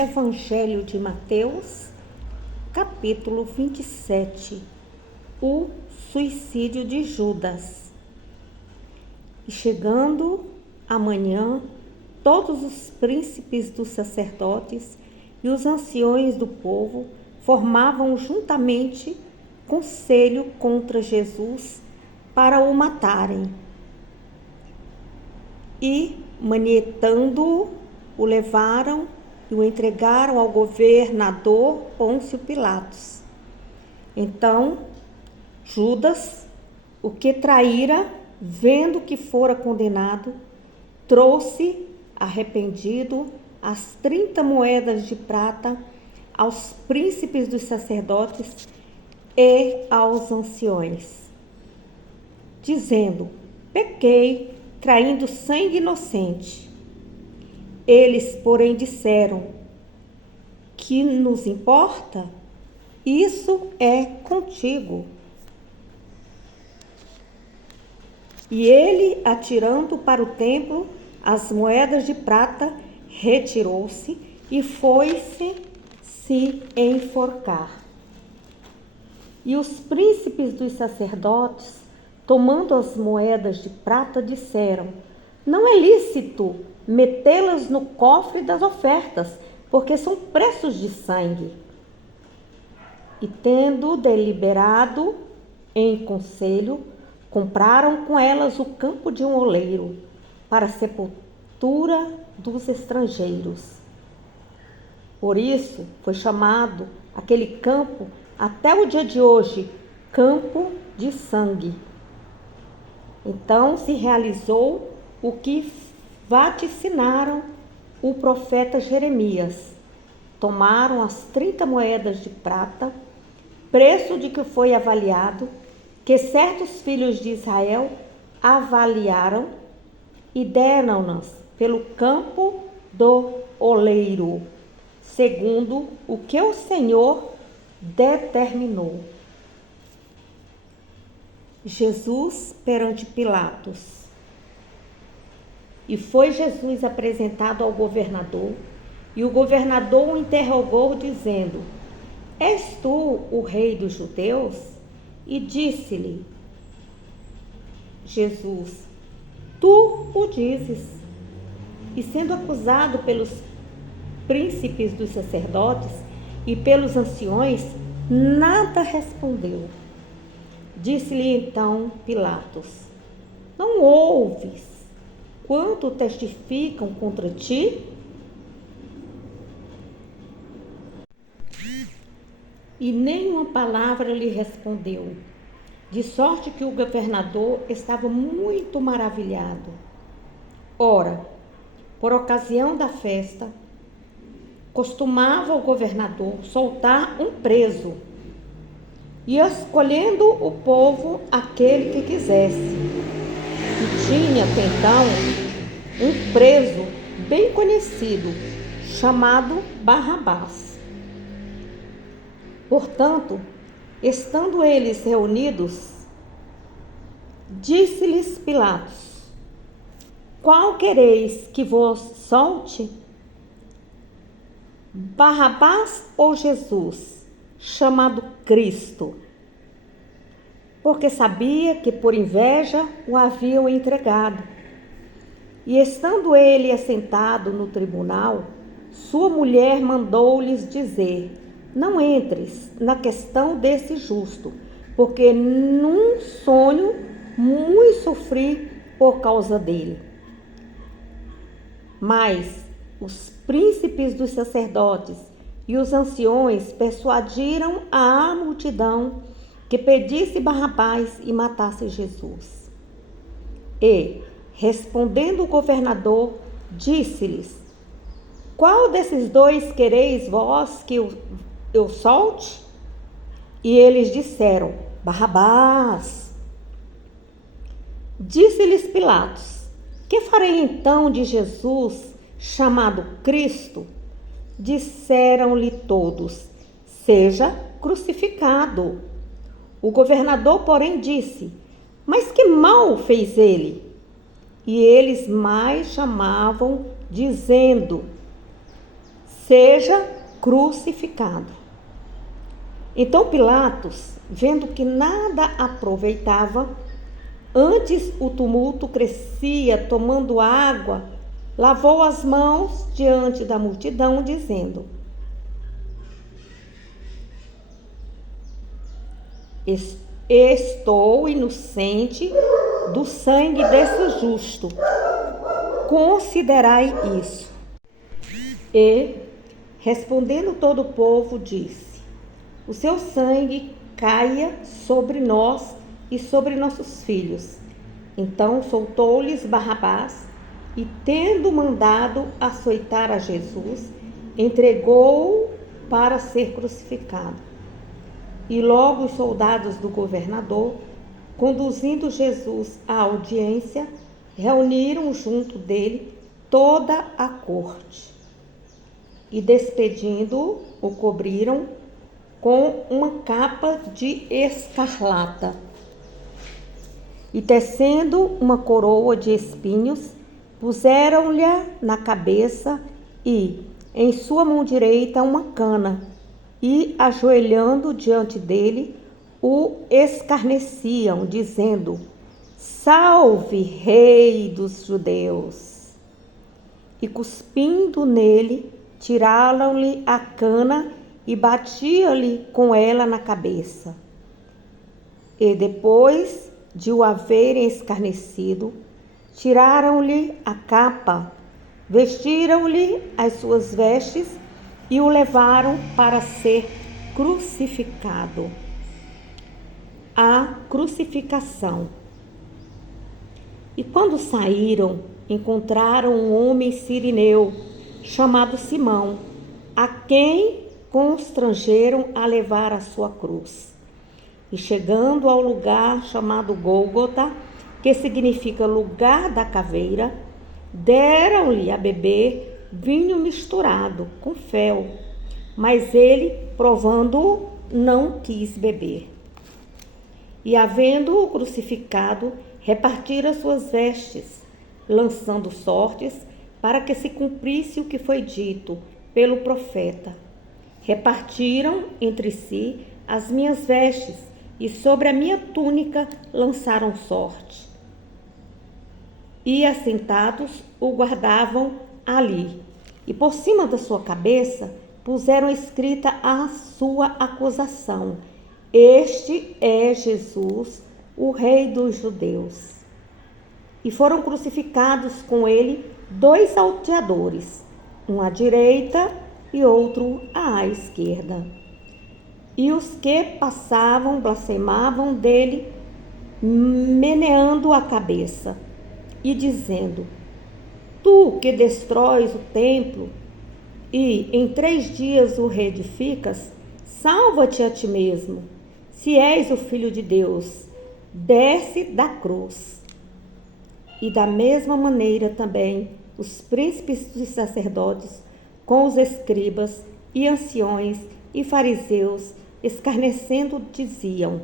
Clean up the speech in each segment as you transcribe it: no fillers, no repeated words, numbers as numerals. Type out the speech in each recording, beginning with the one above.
Evangelho de Mateus, capítulo 27. O suicídio de Judas. E chegando a manhã, todos os príncipes dos sacerdotes e os anciões do povo formavam juntamente conselho contra Jesus para o matarem. E, manietando-o, o levaram e o entregaram ao governador Pôncio Pilatos. Então, Judas, o que traíra, vendo que fora condenado, trouxe, arrependido, as 30 moedas de prata aos príncipes dos sacerdotes e aos anciões, dizendo: pequei, traindo sangue inocente. Eles, porém, disseram: que nos importa? Isso é contigo. E ele, atirando para o templo as moedas de prata, retirou-se e foi-se se enforcar. E os príncipes dos sacerdotes, tomando as moedas de prata, disseram: não é lícito metê-las no cofre das ofertas, porque são preços de sangue. E tendo deliberado em conselho, compraram com elas o campo de um oleiro, para a sepultura dos estrangeiros. Por isso foi chamado aquele campo até o dia de hoje Campo de Sangue. Então se realizou o que vaticinaram o profeta Jeremias. Tomaram as 30 moedas de prata, preço de que foi avaliado, que certos filhos de Israel avaliaram, e deram-nas pelo campo do oleiro, segundo o que o Senhor determinou. Jesus perante Pilatos. E foi Jesus apresentado ao governador, e o governador o interrogou, dizendo: és tu o rei dos judeus? E disse-lhe Jesus: tu o dizes. E sendo acusado pelos príncipes dos sacerdotes e pelos anciões, nada respondeu. Disse-lhe então Pilatos: não ouves quanto testificam contra ti? E nenhuma palavra lhe respondeu, de sorte que o governador estava muito maravilhado. Ora, por ocasião da festa, costumava o governador soltar um preso, e escolhendo o povo aquele que quisesse. E tinha então um preso bem conhecido, chamado Barrabás. Portanto, estando eles reunidos, disse-lhes Pilatos: qual quereis que vos solte? Barrabás ou Jesus, chamado Cristo? Porque sabia que por inveja o haviam entregado. E estando ele assentado no tribunal, sua mulher mandou-lhes dizer: não entres na questão desse justo, porque num sonho muito sofri por causa dele. Mas os príncipes dos sacerdotes e os anciões persuadiram a multidão que pedisse Barrabás e matasse Jesus. E, respondendo o governador, disse-lhes: qual desses dois quereis vós que eu solte? E eles disseram: Barrabás. Disse-lhes Pilatos: que farei então de Jesus, chamado Cristo? Disseram-lhe todos: seja crucificado. O governador, porém, disse: mas que mal fez ele? E eles mais chamavam, dizendo: seja crucificado. Então Pilatos, vendo que nada aproveitava, antes o tumulto crescia, tomando água, lavou as mãos diante da multidão, dizendo: estou inocente do sangue desse justo. Considerai isso. E, respondendo todo o povo, disse: o seu sangue caia sobre nós e sobre nossos filhos. Então soltou-lhes Barrabás e, tendo mandado açoitar a Jesus, entregou-o para ser crucificado. E logo os soldados do governador, conduzindo Jesus à audiência, reuniram junto dele toda a corte. E despedindo-o, o cobriram com uma capa de escarlata. E tecendo uma coroa de espinhos, puseram-lhe na cabeça e, em sua mão direita, uma cana, e, ajoelhando diante dele, o escarneciam, dizendo: salve, Rei dos Judeus! E, cuspindo nele, tiraram-lhe a cana e batiam-lhe com ela na cabeça. E depois de o haverem escarnecido, tiraram-lhe a capa, vestiram-lhe as suas vestes e o levaram para ser crucificado. A crucificação. E quando saíram, encontraram um homem sirineu, chamado Simão, a quem constrangeram a levar a sua cruz. E chegando ao lugar chamado Gólgota, que significa lugar da caveira, deram-lhe a beber vinho misturado com fel, mas ele, provando-o, não quis beber. E, havendo-o crucificado, repartiram as suas vestes, lançando sortes, para que se cumprisse o que foi dito pelo profeta: repartiram entre si as minhas vestes, e sobre a minha túnica lançaram sorte. E, assentados, o guardavam ali, e por cima da sua cabeça puseram escrita a sua acusação: este é Jesus, o Rei dos Judeus. E foram crucificados com ele 2 salteadores, um à direita e outro à esquerda. E os que passavam blasfemavam dele, meneando a cabeça e dizendo: tu que destróis o templo e em 3 dias o reedificas, salva-te a ti mesmo. Se és o Filho de Deus, desce da cruz. E da mesma maneira também os príncipes dos sacerdotes, com os escribas e anciões e fariseus, escarnecendo, diziam: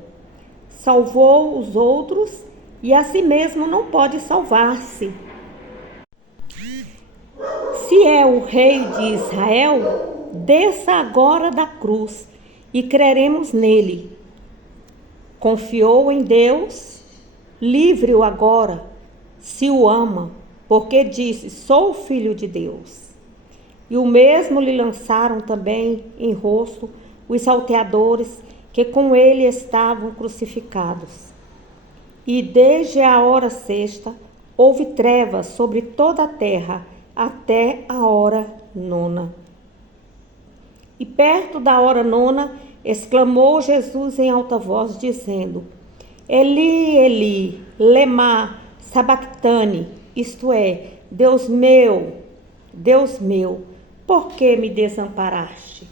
salvou os outros e a si mesmo não pode salvar-se. Se é o Rei de Israel, desça agora da cruz e creremos nele. Confiou em Deus, livre-o agora, se o ama, porque disse: sou filho de Deus. E o mesmo lhe lançaram também em rosto os salteadores que com ele estavam crucificados. E desde a hora 6ª houve trevas sobre toda a terra até a hora 9ª. E perto da hora 9ª exclamou Jesus em alta voz, dizendo: Eli, Eli, lema sabactani, isto é, Deus meu, por que me desamparaste?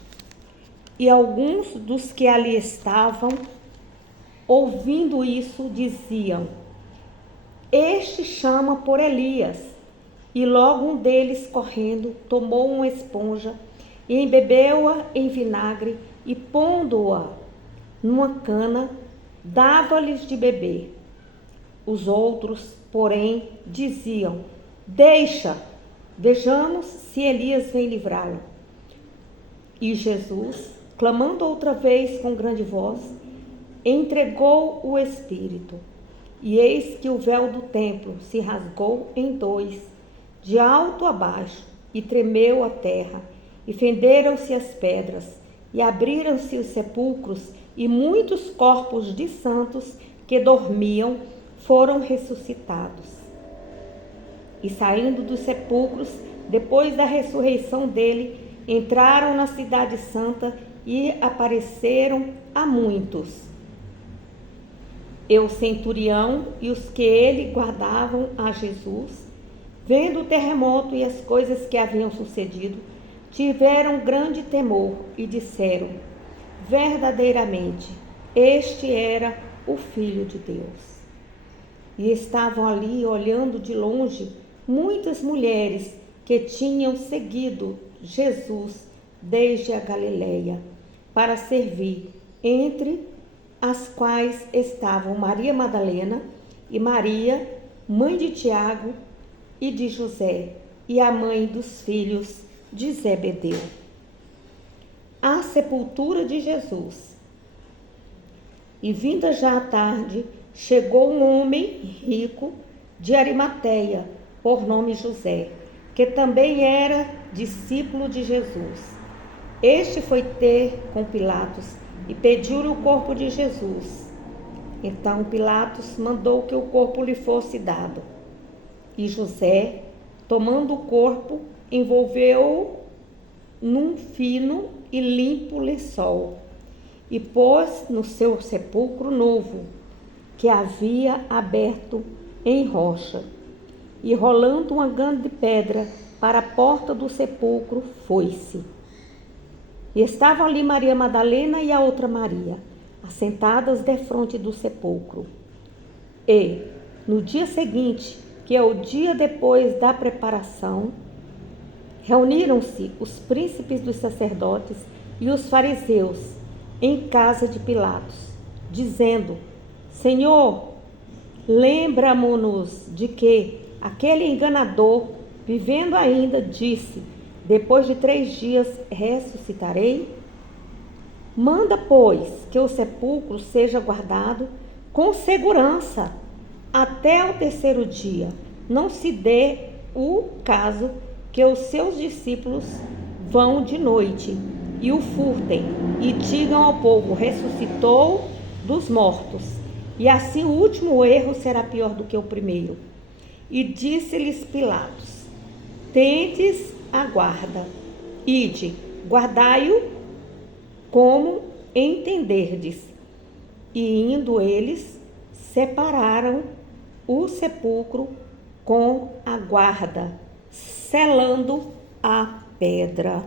E alguns dos que ali estavam, ouvindo isso, diziam: este chama por Elias. E logo um deles, correndo, tomou uma esponja e embebeu-a em vinagre e, pondo-a numa cana, dava-lhes de beber. Os outros, porém, diziam: deixa, vejamos se Elias vem livrá-lo. E Jesus, clamando outra vez com grande voz, entregou o Espírito. E eis que o véu do templo se rasgou em dois, de alto a baixo, e tremeu a terra, e fenderam-se as pedras, e abriram-se os sepulcros, e muitos corpos de santos que dormiam foram ressuscitados. E saindo dos sepulcros, depois da ressurreição dele, entraram na cidade santa e apareceram a muitos. E o centurião e os que ele guardavam a Jesus, vendo o terremoto e as coisas que haviam sucedido, tiveram grande temor e disseram: verdadeiramente, este era o Filho de Deus. E estavam ali, olhando de longe, muitas mulheres que tinham seguido Jesus desde a Galileia para servir, entre as quais estavam Maria Madalena e Maria, mãe de Tiago e de José, e a mãe dos filhos de Zebedeu. A sepultura de Jesus. E vinda já a tarde, chegou um homem rico de Arimateia, por nome José, que também era discípulo de Jesus. Este foi ter com Pilatos e pediu-lhe o corpo de Jesus. Então Pilatos mandou que o corpo lhe fosse dado. E José, tomando o corpo, envolveu-o num fino e limpo lençol e pôs no seu sepulcro novo, que havia aberto em rocha. E rolando uma grande pedra para a porta do sepulcro, foi-se. E estavam ali Maria Madalena e a outra Maria, assentadas defronte do sepulcro. E, no dia seguinte, que é o dia depois da preparação, reuniram-se os príncipes dos sacerdotes e os fariseus em casa de Pilatos, dizendo: Senhor, lembra-mo-nos de que aquele enganador, vivendo ainda, disse: depois de 3 dias ressuscitarei? Manda, pois, que o sepulcro seja guardado com segurança até o 3º dia. Não se dê o caso que os seus discípulos vão de noite e o furtem e digam ao povo: ressuscitou dos mortos. E assim o último erro será pior do que o primeiro. E disse-lhes Pilatos: tendes a guarda, ide, guardai-o como entenderdes. E indo eles, separaram o sepulcro com a guarda, selando a pedra.